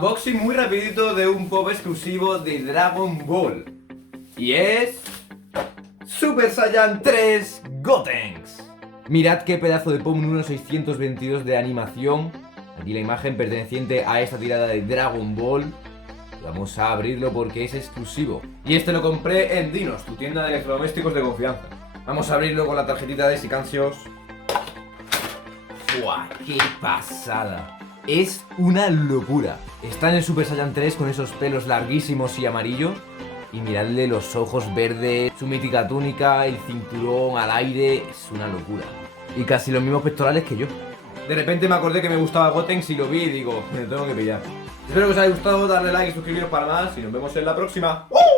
Unboxing muy rapidito de un pop exclusivo de Dragon Ball. Y es... Super Saiyan 3 Gotenks. Mirad qué pedazo de pop número 622 de animación. Aquí la imagen perteneciente a esta tirada de Dragon Ball. Vamos a abrirlo porque es exclusivo. Y este lo compré en Dinos, tu tienda de electrodomésticos de confianza. Vamos a abrirlo con la tarjetita de Sicancios. ¡Buah! ¡Qué pasada! Es una locura. Está en el Super Saiyan 3 con esos pelos larguísimos y amarillos. Y miradle los ojos verdes, su mítica túnica, el cinturón al aire. Es una locura. Y casi los mismos pectorales que yo. De repente me acordé que me gustaba Gotenks y lo vi y digo, me lo tengo que pillar. Espero que os haya gustado, darle like y suscribiros para más y nos vemos en la próxima. ¡Uh!